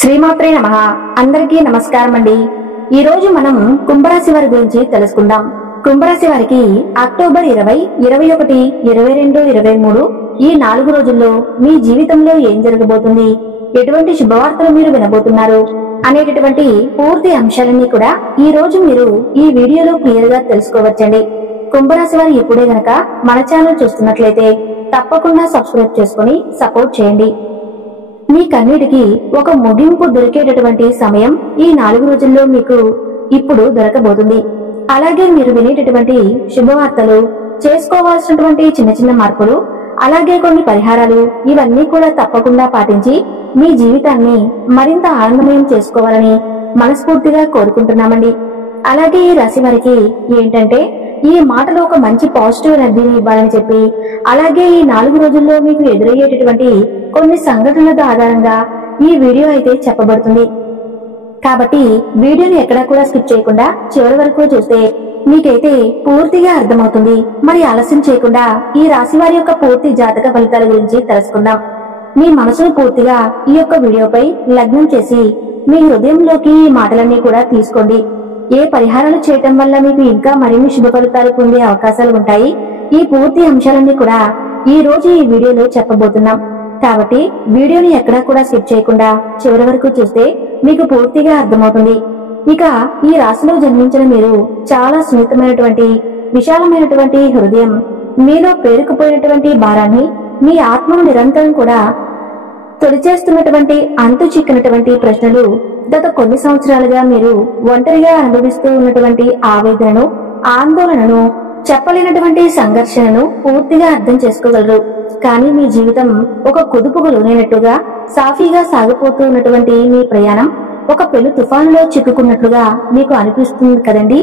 శ్రీమాత్రే నమః. అందరికీ నమస్కారం అండి. ఈ రోజు మనం కుంభరాశి వారి గురించి తెలుసుకుందాం. కుంభరాశి వారికి అక్టోబర్ 20, 21, 22, 23 ఈ 4 రోజుల్లో మీ జీవితంలో ఏం జరగబోతుంది, ఎటువంటి శుభవార్తలు మీరు వినబోతున్నారు అనేటటువంటి పూర్తి అంశాలన్నీ కూడా ఈ రోజు మీరు ఈ వీడియోలో క్లియర్ గా తెలుసుకోవచ్చండి. కుంభరాశి వారు ఇప్పుడే గనక మన ఛానల్ చూస్తున్నట్లయితే తప్పకుండా సబ్స్క్రైబ్ చేసుకుని సపోర్ట్ చేయండి. మీ కన్నిటికి ఒక ముగింపు దొరికేటటువంటి సమయం ఈ 4 రోజుల్లో మీకు ఇప్పుడు దొరకబోతుంది. అలాగే మీరు వినేటటువంటి శుభవార్తలు, చేసుకోవాల్సినటువంటి చిన్న చిన్న మార్పులు, అలాగే కొన్ని పరిహారాలు ఇవన్నీ కూడా తప్పకుండా పాటించి మీ జీవితాన్ని మరింత ఆనందమయం చేసుకోవాలని మనస్ఫూర్తిగా కోరుకుంటున్నామండి. అలాగే ఈ రాశి వారికి ఏంటంటే ఈ మాటలో ఒక మంచి పాజిటివ్ ఎనర్జీని ఇవ్వాలని చెప్పి, అలాగే ఈ 4 రోజుల్లో మీకు ఎదురయ్యేటటువంటి కొన్ని సంఘటనల ఆధారంగా ఈ వీడియో అయితే చెప్పబడుతుంది. కాబట్టి వీడియోని ఎక్కడా కూడా స్కిప్ చేయకుండా చివరి వరకు చూస్తే మీకైతే పూర్తిగా అర్థమవుతుంది. మరి ఆలస్యం చేయకుండా ఈ రాశి వారి యొక్క పూర్తి జాతక ఫలితాల గురించి తెలుసుకుందాం. మీ మనసును పూర్తిగా ఈ యొక్క వీడియోపై లగ్నం చేసి మీ హృదయంలోకి ఈ మాటలన్నీ కూడా తీసుకోండి. ఏ పరిహారాలు చేయటం వల్ల మీకు ఇంకా మరిన్ని శుభ ఫలితాలు పొందే అవకాశాలు ఉంటాయి, ఈ పూర్తి అంశాలన్నీ కూడా ఈ రోజు ఈ వీడియోలో చెప్పబోతున్నాం. కాబట్టి వీడియోని ఎక్కడా కూడా స్కిప్ చేయకుండా చివరి వరకు చూస్తే మీకు పూర్తిగా అర్థమవుతుంది. ఇక ఈ రాశిలో జన్మించిన మీరు చాలా సున్నితమైనటువంటి, విశాలమైనటువంటి హృదయం, మీలో పేరుకుపోయినటువంటి భారాన్ని మీ ఆత్మను నిరంతరం కూడా తొలిచేస్తున్నటువంటి అంతు చిక్కినటువంటి ప్రశ్నలు, గత కొన్ని సంవత్సరాలుగా మీరు ఒంటరిగా అనుభవిస్తూ ఉన్నటువంటి ఆవేదనను, ఆందోళనను, చెప్పలేనటువంటి సంఘర్షణను పూర్తిగా అర్థం చేసుకోగలరు. కానీ మీ జీవితం ఒక కుదుపుకు లోనైనట్టుగా సాఫీగా సాగిపోతూ ఉన్నటువంటి మీ ప్రయాణం ఒక పెను తుఫానులో చిక్కుకున్నట్లుగా మీకు అనిపిస్తుంది కదండి.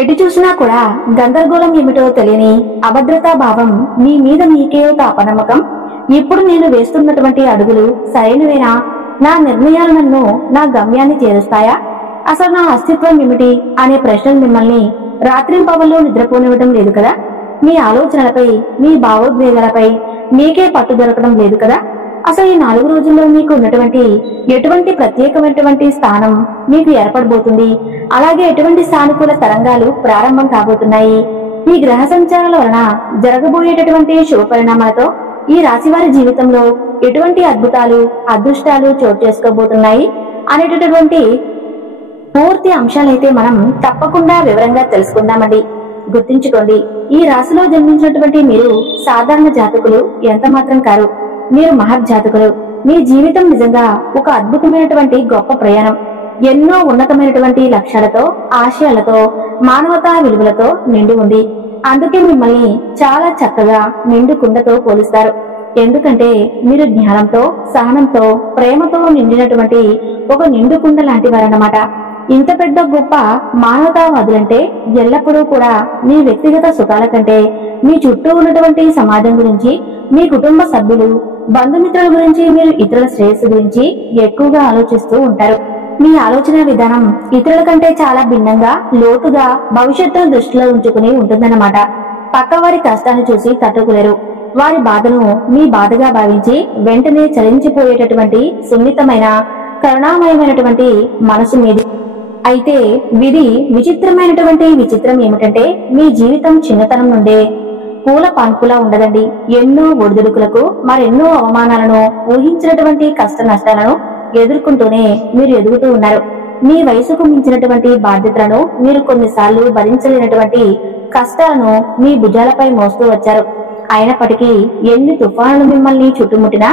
ఎటు చూసినా కూడా గందరగోళం ఏమిటో తెలియని అభద్రతా భావం, మీ మీద మీకే ఒక అపనమ్మకం. ఇప్పుడు నేను వేస్తున్నటువంటి అడుగులు సరైనవేనా? నా నిర్ణయాలు నన్ను నా గమ్యాన్ని చేరుస్తాయా? అసలు నా అస్తిత్వం ఏమిటి అనే ప్రశ్నలు మిమ్మల్ని రాత్రింపవల్లో నిద్రపోనివ్వడం లేదు కదా. మీ ఆలోచనలపై, మీ భావోద్వేగాలపై మీకే పట్టు దొరకడం లేదు కదా. అసలు ఈ 4 రోజుల్లో మీకు ఉన్నటువంటి ఎటువంటి ప్రత్యేకమైనటువంటి స్థానం మీకు ఏర్పడబోతుంది, అలాగే ఎటువంటి సానుకూల తరంగాలు ప్రారంభం కాబోతున్నాయి, ఈ గ్రహ సంచారాల వలన జరగబోయేటటువంటి శుభ పరిణామాలతో ఈ రాశివారి జీవితంలో ఎటువంటి అద్భుతాలు, అదృష్టాలు చోటు చేసుకోబోతున్నాయి అనేటటువంటి పూర్తి అంశాలైతే మనం తప్పకుండా వివరంగా తెలుసుకుందామండి. గుర్తుంచుకోండి, ఈ రాశిలో జన్మించినటువంటి మీరు సాధారణ జాతకులు ఎంత మాత్రం కారు. మీరు మహత్ జాతకులు. మీ జీవితం నిజంగా ఒక అద్భుతమైనటువంటి గొప్ప ప్రయాణం. ఎన్నో ఉన్నతమైనటువంటి లక్ష్యాలతో, ఆశయాలతో, మానవతా విలువలతో నిండి ఉంది. అందుకే మిమ్మల్ని చాలా చక్కగా నిండు కుండతో పోలుస్తారు. ఎందుకంటే మీరు జ్ఞానంతో, సహనంతో, ప్రేమతో నిండినటువంటి ఒక నిండు కుండ లాంటి వారన్నమాట. ఇంత పెద్ద గొప్ప మానవతావాదులంటే ఎల్లప్పుడూ కూడా మీ వ్యక్తిగత సుఖాల కంటే మీ చుట్టూ ఉన్నటువంటి సమాజం గురించి, మీ కుటుంబ సభ్యులు, బంధుమిత్రుల గురించి, మీరు ఇతరుల శ్రేయస్సు గురించి ఎక్కువగా ఆలోచిస్తూ ఉంటారు. మీ ఆలోచన విధానం ఇతరుల కంటే చాలా భిన్నంగా, లోతుగా, భవిష్యత్తును దృష్టిలో ఉంచుకుని ఉంటుందన్నమాట. పక్కవారి కష్టాన్ని చూసి తట్టుకోలేరు. వారి బాధను మీ బాధగా భావించి వెంటనే చలించిపోయేటటువంటి సున్నితమైన, కరుణామయమైనటువంటి మనసు మీది. అయితే విధి విచిత్రమైనటువంటి విచిత్రం ఏమిటంటే మీ జీవితం చిన్నతనం నుండే పూల పాన్పులా ఉండదండి. ఎన్నో ఒడిదుడుకులకు, మరెన్నో అవమానాలను, ఊహించినటువంటి కష్ట నష్టాలను ఎదుర్కొంటూనే మీరు ఎదుగుతూ ఉన్నారు. మీ వయసుకు మించినటువంటి బాధ్యతలను, మీరు కొన్నిసార్లు భరించలేనటువంటి కష్టాలను మీ భుజాలపై మోస్తూ వచ్చారు. అయినప్పటికీ ఎన్ని తుఫానులు మిమ్మల్ని చుట్టుముట్టినా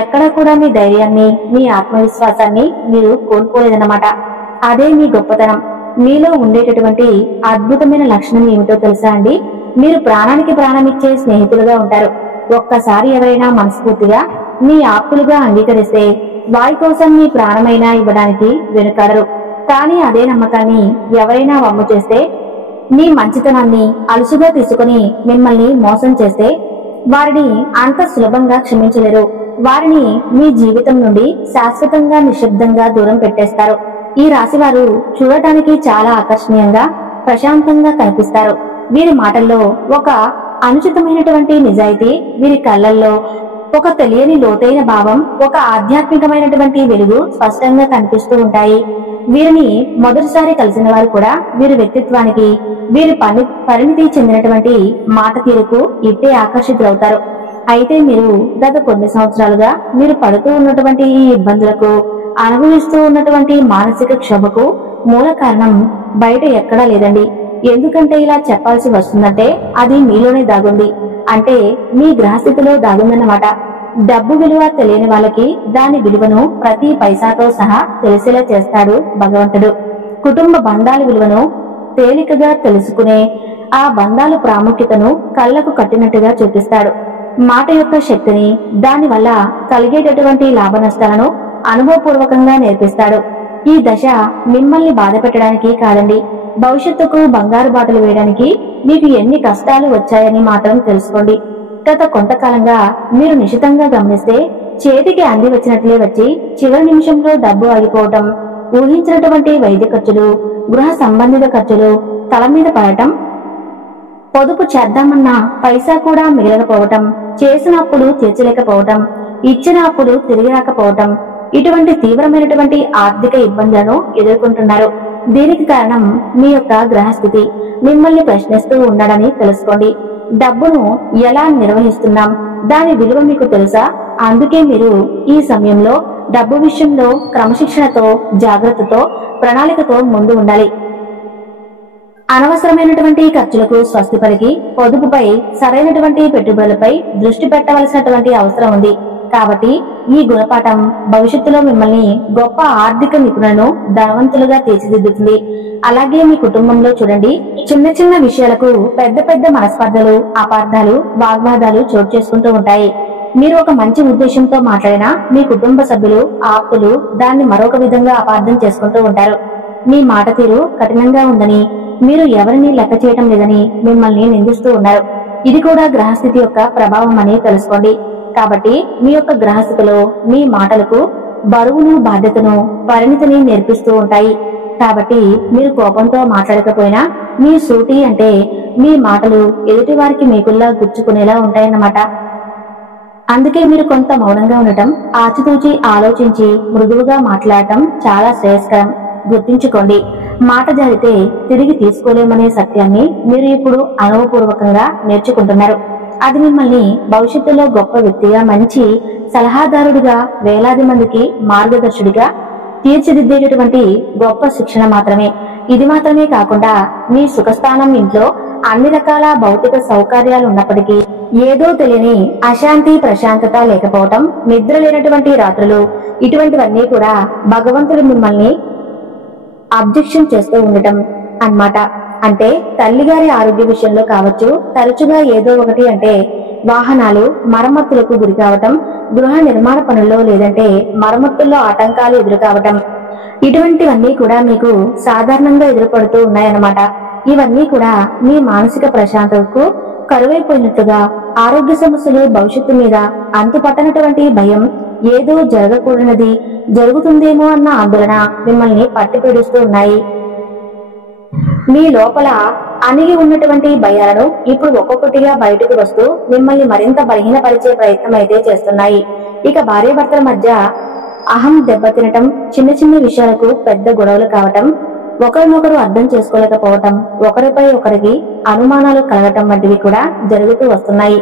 ఎక్కడ కూడా మీ ధైర్యాన్ని, మీ ఆత్మవిశ్వాసాన్ని మీరు కోల్పోలేదన్నమాట. అదే మీ గొప్పతనం. మీలో ఉండేటటువంటి అద్భుతమైన లక్షణం ఏమిటో తెలుసా అండి? మీరు ప్రాణానికి ప్రాణమిచ్చే స్నేహితులుగా ఉంటారు. ఒక్కసారి ఎవరైనా మనస్ఫూర్తిగా మీ ఆప్తులుగా అంగీకరిస్తే వారి కోసం మీ ప్రాణమైనా ఇవ్వడానికి వెనుకాడరు. కానీ అదే నమ్మకాన్ని ఎవరైనా వమ్ము చేస్తే, మీ మంచితనాన్ని అలుసుగా తీసుకుని మిమ్మల్ని మోసం చేస్తే వారిని అంత సులభంగా క్షమించలేరు. వారిని మీ జీవితం నుండి శాశ్వతంగా, నిశ్శబ్దంగా దూరం పెట్టేస్తారు. ఈ రాశివారు చూడటానికి చాలా ఆకర్షణీయంగా, ప్రశాంతంగా కనిపిస్తారు. వీరి మాటల్లో ఒక అనుచితమైనటువంటి నిజాయితీ, వీరి కళ్ళల్లో ఒక తెలియని లోతైన భావం, ఒక ఆధ్యాత్మికమైనటువంటి వెలుగు స్పష్టంగా కనిపిస్తూ ఉంటాయి. వీరిని మొదటిసారి కలిసిన వారు కూడా వీరి వ్యక్తిత్వానికి, వీరి పరిణితి చెందినటువంటి మాట తీరుకు ఇట్టే ఆకర్షితులవుతారు. అయితే మీరు గత కొన్ని సంవత్సరాలుగా మీరు పడుతూ ఉన్నటువంటి ఈ ఇబ్బందులకు, అనుభవిస్తూ ఉన్నటువంటి మానసిక క్షోభకు మూల కారణం బయట ఎక్కడా లేదండి. ఎందుకంటే ఇలా చెప్పాల్సి వస్తుందంటే అది మీలోనే దాగుంది, అంటే మీ గ్రహస్థితిలో దాగుందన్నమాట. డబ్బు విలువ తెలియని వాళ్ళకి దాని విలువను ప్రతి పైసాతో సహా తెలిసేలా చేస్తాడు భగవంతుడు. కుటుంబ బంధాల విలువను తేలికగా తెలుసుకునే ఆ బంధాల ప్రాముఖ్యతను కళ్లకు కట్టినట్టుగా చూపిస్తాడు. మాట యొక్క శక్తిని, దాని వల్ల కలిగేటటువంటి లాభ నష్టాలను అనుభవపూర్వకంగా నేర్పిస్తాడు. ఈ దశ మిమ్మల్ని బాధ పెట్టడానికి కాదండి, భవిష్యత్తుకు బంగారు బాటలు వేయడానికి మీకు ఎన్ని కష్టాలు వచ్చాయని మాత్రం తెలుసుకోండి. గత కొంతకాలంగా మీరు నిశితంగా గమనిస్తే చేతికి అంది వచ్చినట్లే వచ్చి చివరి నిమిషంలో డబ్బు ఆగిపోవటం, ఊహించినటువంటి వైద్య ఖర్చులు, గృహ సంబంధిత ఖర్చులు తల మీద పడటం, పొదుపు చేద్దామన్నా పైసా కూడా మిగలకపోవటం, చేసిన అప్పులు తీర్చలేకపోవటం, ఇచ్చిన అప్పులు తిరిగి రాకపోవటం, ఇటువంటి తీవ్రమైనటువంటి ఆర్థిక ఇబ్బందులను ఎదుర్కొంటున్నారు. దీనికి కారణం మీ యొక్క గ్రహస్థితి మిమ్మల్ని ప్రశ్నిస్తూ ఉన్నాడని తెలుసుకోండి. డబ్బును ఎలా నిర్వహిస్తున్నాం, దాని విలువ మీకు తెలుసా? అందుకే మీరు ఈ సమయంలో డబ్బు విషయంలో క్రమశిక్షణతో, జాగ్రత్తతో, ప్రణాళికతో ముందు ఉండాలి. అనవసరమైనటువంటి ఖర్చులకు స్వస్తి పలికి పొదుపుపై, సరైనటువంటి పెట్టుబడులపై దృష్టి పెట్టవలసినటువంటి అవసరం ఉంది. కాబట్టి ఈ గుణపాఠం భవిష్యత్తులో మిమ్మల్ని గొప్ప ఆర్థిక నిపుణులను, ధనవంతులుగా తీర్చిదిద్దుతుంది. అలాగే మీ కుటుంబంలో చూడండి, చిన్న చిన్న విషయాలకు పెద్ద పెద్ద మనస్పర్ధలు, అపార్థాలు, వాగ్వాదాలు చోటు చేసుకుంటూ ఉంటాయి. మీరు ఒక మంచి ఉద్దేశంతో మాట్లాడినా మీ కుటుంబ సభ్యులు, ఆప్తులు దాన్ని మరొక విధంగా అపార్థం చేసుకుంటూ ఉంటారు. మీ మాట తీరు కఠినంగా ఉందని, మీరు ఎవరిని లెక్క చేయటం లేదని మిమ్మల్ని నిందిస్తూ ఉన్నారు. ఇది కూడా గ్రహస్థితి యొక్క ప్రభావం అని తెలుసుకోండి. కాబట్టి మీ యొక్క గ్రహస్థితిలో మీ మాటలకు బరువును, బాధ్యతను, పరిణితిని నేర్పిస్తూ ఉంటాయి. కాబట్టి మీరు కోపంతో మాట్లాడకపోయినా మీ సూటి అంటే మీ మాటలు ఎదుటి వారికి మీకుల్లా గుచ్చుకునేలా ఉంటాయన్నమాట. అందుకే మీరు కొంత మౌనంగా ఉండటం, ఆచితూచి ఆలోచించి మృదువుగా మాట్లాడటం చాలా శ్రేయస్కరం. గుర్తించుకోండి, మాట జారితే తిరిగి తీసుకోలేమనే సత్యాన్ని మీరు ఇప్పుడు అనుభవపూర్వకంగా నేర్చుకుంటున్నారు. అది మిమ్మల్ని భవిష్యత్తులో గొప్ప వ్యక్తిగా, మంచి సలహాదారుడిగా, వేలాది మందికి మార్గదర్శుడిగా తీర్చిదిద్దేటటువంటి గొప్ప శిక్షణ మాత్రమే. ఇది మాత్రమే కాకుండా మీ సుఖస్థానం ఇంట్లో అన్ని రకాల భౌతిక సౌకర్యాలు ఉన్నప్పటికీ ఏదో తెలియని అశాంతి, ప్రశాంతత లేకపోవటం, నిద్ర లేనటువంటి రాత్రులు, ఇటువంటివన్నీ కూడా భగవంతుడు మిమ్మల్ని అబ్జెక్షన్ చేస్తూ ఉండటం అన్నమాట. అంటే తల్లిగారి ఆరోగ్య విషయంలో కావచ్చు, తరచుగా ఏదో ఒకటి అంటే వాహనాలు మరమ్మతులకు గురి కావటం, గృహ నిర్మాణ పనుల్లో లేదంటే మరమ్మతుల్లో ఆటంకాలు ఎదురు కావటం, ఇటువంటివన్నీ కూడా మీకు సాధారణంగా ఎదురుపడుతూ ఉన్నాయన్నమాట. ఇవన్నీ కూడా మీ మానసిక ప్రశాంతతకు కరువైపోయినట్టుగా, ఆరోగ్య సమస్యలు, భవిష్యత్తు మీద అంతుపట్టనటువంటి భయం, ఏదో జరగకూడనిది జరుగుతుందేమో అన్న ఆందోళన మిమ్మల్ని పట్టిపీడిస్తూ ఉన్నాయి. మీ లోపల అణిగి ఉన్నటువంటి భయాలను ఇప్పుడు ఒక్కొక్కటిగా బయటకు వస్తూ మిమ్మల్ని మరింత బలహీనపరిచే ప్రయత్నం అయితే చేస్తున్నాయి. ఇక భార్యాభర్తల మధ్య అహం దెబ్బతినటం, చిన్న చిన్న విషయాలకు పెద్ద గొడవలు కావటం, ఒకరినొకరు అర్థం చేసుకోలేకపోవటం, ఒకరిపై ఒకరికి అనుమానాలు కలగటం వంటివి కూడా జరుగుతూ వస్తున్నాయి.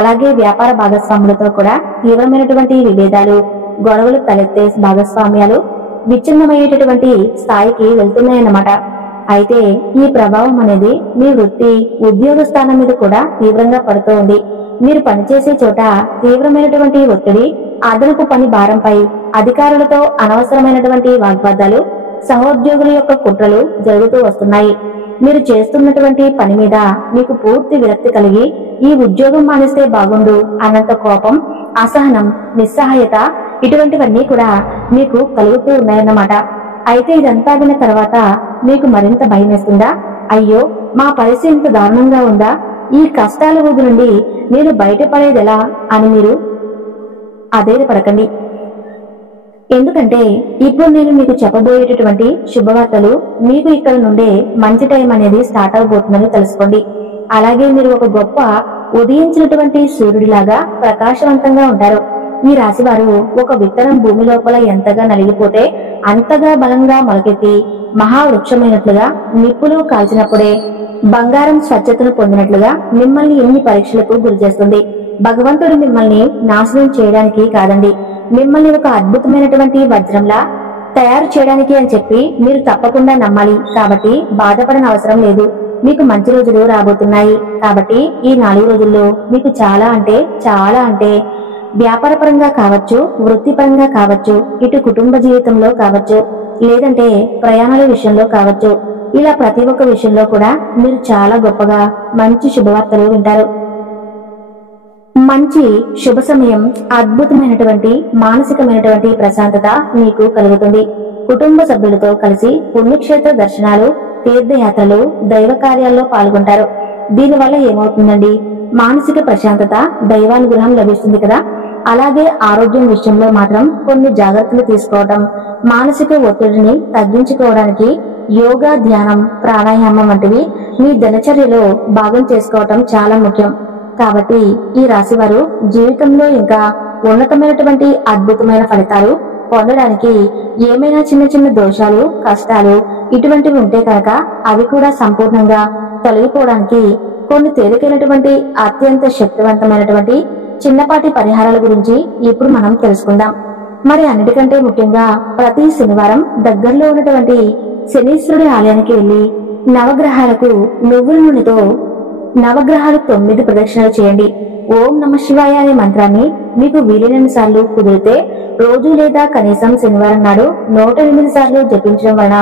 అలాగే వ్యాపార భాగస్వాములతో కూడా తీవ్రమైనటువంటి విభేదాలు, గొడవలు తలెత్తే భాగస్వామ్యాలు విచ్ఛిన్నమయ్యేటటువంటి స్థాయికి వెళ్తున్నాయన్నమాట. అయితే ఈ ప్రభావం అనేది మీ వృత్తి, ఉద్యోగ స్థానం మీద కూడా తీవ్రంగా పడుతూ ఉంది. మీరు పనిచేసే చోట తీవ్రమైనటువంటి ఒత్తిడి, అదనపు పని భారంపై అధికారులతో అనవసరమైనటువంటి వాగ్వాదాలు, సహోద్యోగుల యొక్క కుట్రలు జరుగుతూ వస్తున్నాయి. మీరు చేస్తున్నటువంటి పని మీద మీకు పూర్తి విరక్తి కలిగి ఈ ఉద్యోగం మానేస్తే బాగుండు అన్నంత కోపం, అసహనం, నిస్సహాయత ఇటువంటివన్నీ కూడా మీకు కలుగుతూ ఉన్నాయన్నమాట. అయితే ఇదంతా విన్న తర్వాత మీకు మరింత భయం వేస్తుందా? అయ్యో, మా పరిస్థితి ఇంత దారుణంగా ఉందా? ఈ కష్టాల ఊబి నుండి నేను బయటపడేదెలా అని మీరు అధైర్యపడకండి. ఎందుకంటే ఇప్పుడు నేను మీకు చెప్పబోయేటటువంటి శుభవార్తలు మీకు ఇక్కడ నుండే మంచి టైం అనేది స్టార్ట్ అవబోతుందని తెలుసుకోండి. అలాగే మీరు ఒక గొప్ప ఉదయించినటువంటి సూర్యుడిలాగా ప్రకాశవంతంగా ఉంటారు. ఈ రాశి వారు ఒక విత్తనం భూమి లోపల ఎంతగా నలిగిపోతే అంతగా బలంగా మొలకెత్తి మహావృక్షమైనట్లుగా నిప్పులు కాల్చినప్పుడే బంగారం స్వచ్ఛతను పొందినట్లుగా మిమ్మల్ని ఎన్ని పరీక్షలకు గురి చేస్తుంది. భగవంతుడు మిమ్మల్ని నాశనం చేయడానికి కాదండి, మిమ్మల్ని ఒక అద్భుతమైనటువంటి వజ్రంలా తయారు చేయడానికి అని చెప్పి మీరు తప్పకుండా నమ్మాలి. కాబట్టి బాధపడని అవసరం లేదు. మీకు మంచి రోజులు రాబోతున్నాయి. కాబట్టి ఈ 4 రోజుల్లో మీకు చాలా అంటే వ్యాపారపరంగా కావచ్చు, వృత్తిపరంగా కావచ్చు, ఇటు కుటుంబ జీవితంలో కావచ్చు, లేదంటే ప్రయాణాల విషయంలో కావచ్చు, ఇలా ప్రతి ఒక్క విషయంలో కూడా మీరు చాలా గొప్పగా మంచి శుభవార్తలు వింటారు. మంచి శుభ సమయం, అద్భుతమైనటువంటి మానసికమైనటువంటి ప్రశాంతత మీకు కలుగుతుంది. కుటుంబ సభ్యులతో కలిసి పుణ్యక్షేత్ర దర్శనాలు, తీర్థయాత్రలు, దైవ కార్యాల్లో పాల్గొంటారు. దీనివల్ల ఏమవుతుందండి, మానసిక ప్రశాంతత, దైవానుగ్రహం లభిస్తుంది కదా. అలాగే ఆరోగ్యం విషయంలో మాత్రం కొన్ని జాగ్రత్తలు తీసుకోవడం, మానసిక ఒత్తిడిని తగ్గించుకోవడానికి యోగా, ధ్యానం, ప్రాణాయామం వంటివి మీ దినచర్యలో భాగం చేసుకోవటం చాలా ముఖ్యం. కాబట్టి ఈ రాశి వారు జీవితంలో ఇంకా ఉన్నతమైనటువంటి అద్భుతమైన ఫలితాలు పొందడానికి ఏమైనా చిన్న చిన్న దోషాలు, కష్టాలు ఇటువంటివి ఉంటే కనుక అవి కూడా సంపూర్ణంగా తొలగిపోవడానికి కొన్ని తేలికైనటువంటి అత్యంత శక్తివంతమైనటువంటి చిన్నపాటి పరిహారాల గురించి ఇప్పుడు మనం తెలుసుకుందాం. మరి అన్నిటికంటే ముఖ్యంగా ప్రతి శనివారం దగ్గరలో ఉన్నటువంటి శనీశ్వరుడి ఆలయానికి వెళ్లి నవగ్రహాలకు నువ్వుల నూనెతో నవగ్రహాలు 9 ప్రదక్షిణలు చేయండి. ఓం నమ శివాయ అనే మంత్రాన్ని మీకు వీలైనన్ని సార్లు కుదిరితే రోజు లేదా కనీసం శనివారం నాడు 108 సార్లు జపించడం వలన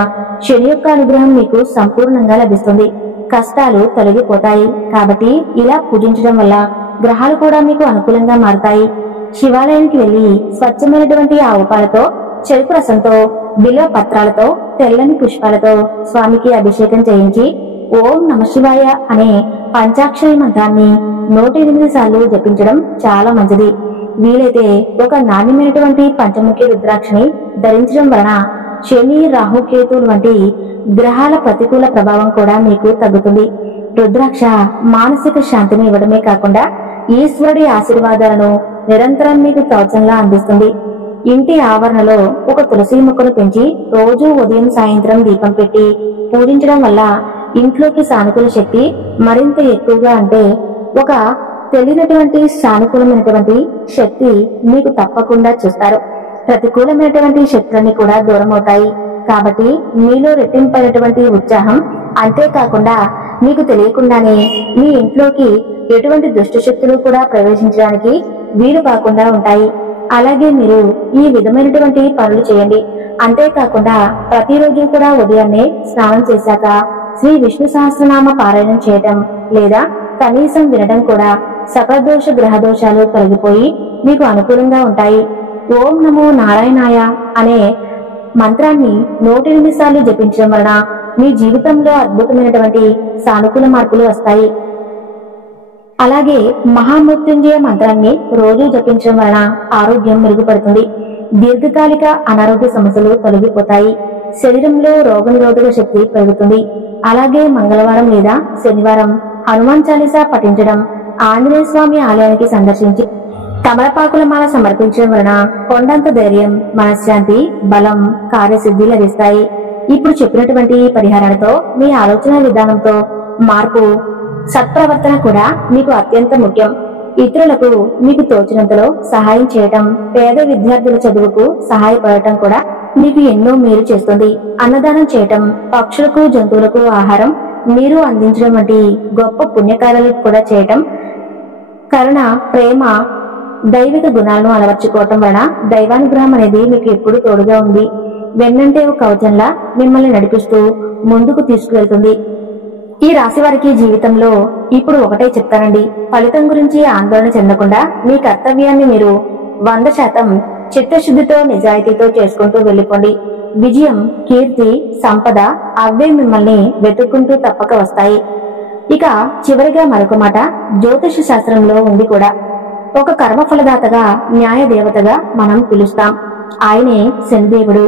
శని యొక్క అనుగ్రహం మీకు సంపూర్ణంగా లభిస్తుంది. కష్టాలు తొలగిపోతాయి. కాబట్టి ఇలా పూజించడం వల్ల గ్రహాలు కూడా మీకు అనుకూలంగా మారుతాయి. శివాలయానికి వెళ్లి స్వచ్ఛమైనటువంటి ఆవు పాలతో, చెరుకు రసంతో, బిల్వ పత్రాలతో, తెల్లని పుష్పాలతో స్వామికి అభిషేకం చేయించి ఓం నమ శివాయ అనే పంచాక్షరి మంత్రాన్ని 108 సార్లు జపించడం చాలా మంచిది. వీలైతే ఒక నాణ్యమైనటువంటి పంచముఖి రుద్రాక్షని ధరించడం వలన శని, రాహు, కేతువులు వంటి గ్రహాల ప్రతికూల ప్రభావం కూడా మీకు తగ్గుతుంది. రుద్రాక్ష మానసిక శాంతిని ఇవ్వడమే కాకుండా ఈశ్వరుడి ఆశీర్వాదాలను నిరంతరం మీకు కవచంలా అందిస్తుంది. ఇంటి ఆవరణలో ఒక తులసి మొక్కను పెంచి రోజు ఉదయం సాయంత్రం దీపం పెట్టి పూజించడం వల్ల ఇంట్లోకి సానుకూల శక్తి మరింత ఎక్కువగా, అంటే ఒక తెలియనటువంటి సానుకూలమైనటువంటి శక్తి మీకు తప్పకుండా చూస్తారు. ప్రతికూలమైనటువంటి శక్తులన్నీ కూడా దూరం అవుతాయి. కాబట్టి మీలో రెట్టింపైనటువంటి ఉత్సాహం, అంతేకాకుండా మీకు తెలియకుండానే మీ ఇంట్లోకి ఎటువంటి దుష్ట శక్తులు కూడా ప్రవేశించడానికి వీలు కాకుండా ఉంటాయి. అలాగే మీరు ఈ విధమైనటువంటి పనులు చేయండి. అంతేకాకుండా ప్రతిరోజు కూడా ఉదయాన్నే స్నానం చేశాక శ్రీ విష్ణు సహస్రనామ పారాయణం చేయటం లేదా కనీసం వినడం కూడా సకల దోష గ్రహ దోషాలు తొలగిపోయి మీకు అనుకూలంగా ఉంటాయి. ఓం నమో నారాయణాయ అనే మంత్రాన్ని 108 సార్లు జపించడం వలన మీ జీవితంలో అద్భుతమైనటువంటి సానుకూల మార్పులు వస్తాయి. అలాగే మహామృత్యుంజయ మంత్రాన్ని రోజు జపించడం వలన ఆరోగ్యం మెరుగుపడుతుంది. దీర్ఘకాలిక అనారోగ్య సమస్యలు తొలగిపోతాయి. శరీరంలో రోగనిరోధక శక్తి పెరుగుతుంది. అలాగే మంగళవారం లేదా శనివారం హనుమాన్ చాలీసా పఠించడం, ఆంజనేయ స్వామి ఆలయానికి సందర్శించి తమలపాకుల మాల సమర్పించడం వలన కొండంత ధైర్యం, మనశ్శాంతి, బలం, కార్యసిద్ధి లభిస్తాయి. ఇప్పుడు చెప్పినటువంటి పరిహారాలతో మీ ఆలోచన విధానంతో మార్పు, సత్ప్రవర్తన కూడా మీకు అత్యంత ముఖ్యం. ఇతరులకు మీకు తోచినంతలో సహాయం చేయటం, పేద విద్యార్థుల చదువుకు సహాయపడటం కూడా మీకు ఎన్నో మేలు చేస్తుంది. అన్నదానం చేయటం, పక్షులకు, జంతువులకు ఆహారం, నీరు అందించడం వంటి గొప్ప పుణ్యకార్యాలు కూడా చేయటం, కరుణ, ప్రేమ, దైవిక గుణాలను అలవర్చుకోవటం వలన దైవానుగ్రహం అనేది మీకు ఎప్పుడు తోడుగా ఉంది. వెన్నంటే ఒక కవచంలా మిమ్మల్ని నడిపిస్తూ ముందుకు తీసుకువెళ్తుంది. ఈ రాశి వారికి జీవితంలో ఇప్పుడు ఒకటే చెప్తానండి, ఫలితం గురించి ఆందోళన చెందకుండా మీ కర్తవ్యాన్ని మీరు 100% చిత్తశుద్ధితో, నిజాయితీతో చేసుకుంటూ వెళ్ళిపోండి. విజయం, కీర్తి, సంపద అవే మిమ్మల్ని వెతుక్కుంటూ తప్పక వస్తాయి. ఇక చివరిగా మరొక మాట జ్యోతిష శాస్త్రంలో ఉంది కూడా. ఒక కర్మఫలదాతగా, న్యాయ దేవతగా మనం పిలుస్తాం. ఆయనే శనిదేవుడు.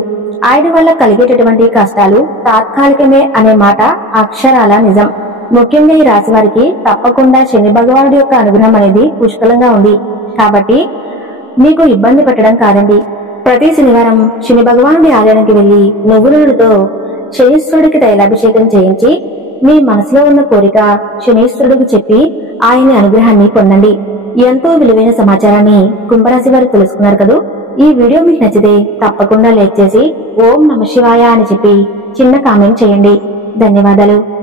ఆయన వల్ల కలిగేటటువంటి కష్టాలు తాత్కాలికమే అనే మాట అక్షరాల నిజం. ముఖ్యంగా ఈ రాశి వారికి తప్పకుండా శని భగవానుడి యొక్క అనుగ్రహం అనేది పుష్కలంగా ఉంది కాబట్టి మీకు ఇబ్బంది పెట్టడం కాదండి. ప్రతి శనివారం శని భగవానుడి ఆలయానికి వెళ్లి నువ్వుల నూనెతో శనీశ్వరుడికి తైలాభిషేకం చేయించి మీ మనసులో ఉన్న కోరిక శనీశ్వరుడికి చెప్పి ఆయన అనుగ్రహాన్ని పొందండి. ఎంతో విలువైన సమాచారాన్ని కుంభరాశి వారు తెలుసుకున్నారు కదూ. ఈ వీడియో మీకు నచ్చితే తప్పకుండా లైక్ చేసి ఓం నమః శివాయ అని చెప్పి చిన్న కామెంట్ చేయండి. ధన్యవాదాలు.